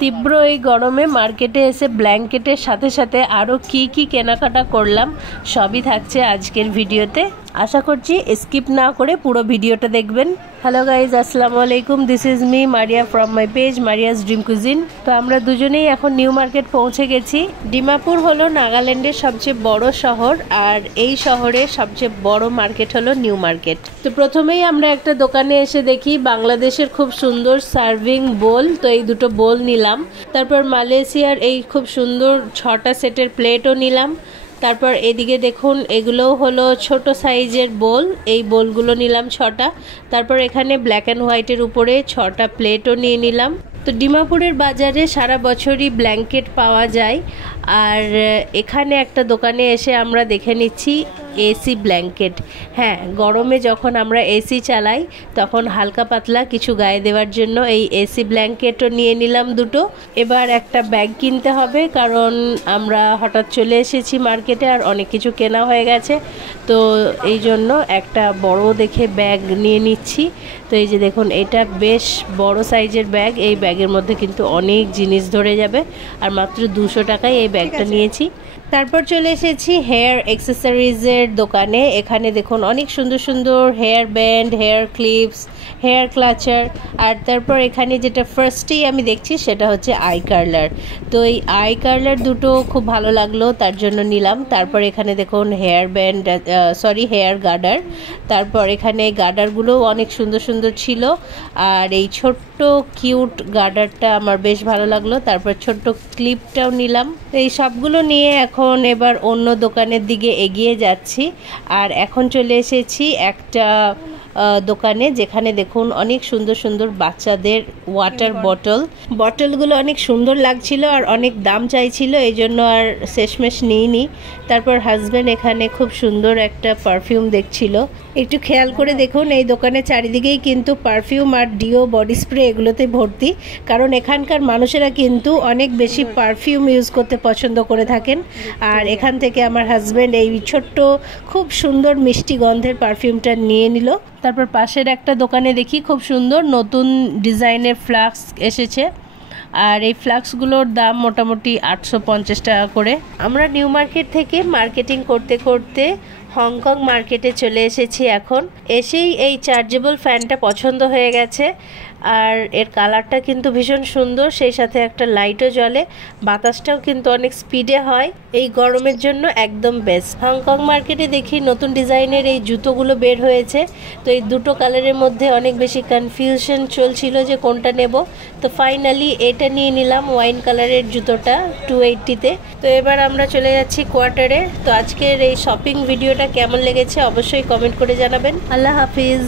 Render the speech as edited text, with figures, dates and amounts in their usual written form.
তীব্র এই গরমে মার্কেটে এসে ব্ল্যাঙ্কেটের সাথে সাথে আরও কি কি কেনাকাটা করলাম সবই থাকছে আজকের ভিডিওতে। আশা করছি স্কিপ না করে পুরো ভিডিওটা দেখবেন। হ্যালো গাইজ, আসসালামু আলাইকুম। This is me Maria from my page Maria's dream cuisine. তো আমরা দুজনেই এখন নিউ মার্কেট পৌঁছে গেছি। ডিমাপুর হলো নাগাল্যান্ডের সবচেয়ে বড় শহর, আর এই শহরের সবচেয়ে বড় মার্কেট হলো নিউ মার্কেট। তো প্রথমেই আমরা একটা দোকানে এসে দেখি বাংলাদেশের খুব সুন্দর সার্ভিং বোল। তো এই দুটো বোল নিলাম। তারপর মালয়েশিয়ার এই খুব সুন্দর 6টা সেটের প্লেটও নিলাম। তারপর এদিকে দেখুন, এগুলোও হলো ছোট সাইজের বোল। এই বোলগুলো নিলাম 6টা। তারপর এখানে ব্ল্যাক অ্যান্ড হোয়াইটের উপরে 6টা প্লেটও নিয়ে নিলাম। তো ডিমাপুরের বাজারে সারা বছরই ব্ল্যাঙ্কেট পাওয়া যায়, আর এখানে একটা দোকানে এসে আমরা দেখে নিচ্ছি এসি ব্ল্যাঙ্কেট। হ্যাঁ, গরমে যখন আমরা এসি চালাই তখন হালকা পাতলা কিছু গায়ে দেওয়ার জন্য এই এসি ব্ল্যাঙ্কেটও নিয়ে নিলাম দুটো। এবার একটা ব্যাগ কিনতে হবে, কারণ আমরা হঠাৎ চলে এসেছি মার্কেটে আর অনেক কিছু কেনা হয়ে গেছে। তো এই জন্য একটা বড় দেখে ব্যাগ নিয়ে নিচ্ছি। তো এই যে দেখুন, এটা বেশ বড় সাইজের ব্যাগ। এই ব্যাগের মধ্যে কিন্তু অনেক জিনিস ধরে যাবে, আর মাত্র 200 টাকায় এই ব্যাগটা নিয়েছি। তারপর চলে এসেছি হেয়ার অ্যাক্সেসরিজের দোকানে। এখানে দেখুন অনেক সুন্দর সুন্দর hair band, hair clips, hair clutcher. আর তারপর এখানে যেটা ফার্স্টেই আমি দেখছি সেটা হচ্ছে আই কার্লার। তো এই আই কার্লার দুটো খুব ভালো লাগলো, তার জন্য নিলাম। তারপর এখানে দেখুন হেয়ার ব্যান্ড, হেয়ার গার্ডার। তারপর এখানে গার্ডারগুলোও অনেক সুন্দর সুন্দর ছিল, আর এই ছোট্ট কিউট গার্ডারটা আমার বেশ ভালো লাগলো। তারপর ছোট্ট ক্লিপটাও নিলাম। এই সবগুলো নিয়ে এখন এবার অন্য দোকানের দিকে এগিয়ে যাচ্ছি। আর এখন চলে এসেছি একটা দোকানে, যেখানে দেখুন অনেক সুন্দর সুন্দর বাচ্চাদের ওয়াটার বটলগুলো অনেক সুন্দর লাগছিল আর অনেক দাম চাইছিল, এই জন্য আর শেষমেশ নিইনি। তারপর হাজব্যান্ড এখানে খুব সুন্দর একটা পারফিউম দেখছিল। একটু খেয়াল করে দেখুন, এই দোকানে চারিদিকেই কিন্তু পারফিউম আর ডিও, বডি স্প্রে এগুলোতে ভর্তি, কারণ এখানকার মানুষেরা কিন্তু অনেক বেশি পারফিউম ইউজ করতে পছন্দ করে থাকেন। আর এখান থেকে আমার হাজব্যান্ড এই ছোট্ট খুব সুন্দর মিষ্টি গন্ধের পারফিউমটা নিয়ে নিল। তারপর পাশের একটা দোকানে দেখি খুব সুন্দর নতুন ডিজাইনের ফ্লাস্ক এসেছে, আর এই ফ্লাস্কগুলোর দাম মোটামুটি 850 টাকা করে। আমরা নিউ মার্কেট থেকে মার্কেটিং করতে করতে হংকং মার্কেটে চলে এসেছি। এখন এসেই এই চার্জেবল ফ্যানটা পছন্দ হয়ে গেছে, আর এর কালারটা কিন্তু ভীষণ সুন্দর, সেই সাথে একটা লাইটও জ্বলে, বাতাসটাও কিন্তু অনেক স্পিডে হয়। এই গরমের জন্য একদম বেস্ট। হংকং মার্কেটে দেখি নতুন ডিজাইনের এই জুতোগুলো বের হয়েছে। তো এই দুটো কালারের মধ্যে অনেক বেশি কনফিউশন চলছিল যে কোনটা নেব। তো ফাইনালি এটা নিয়ে নিলাম, ওয়াইন কালারের জুতোটা 280-তে। তো এবার আমরা চলে যাচ্ছি কোয়ার্টারে। তো আজকের এই শপিং ভিডিওটা কেমন লেগেছে অবশ্যই কমেন্ট করে জানাবেন। আল্লাহ হাফিজ।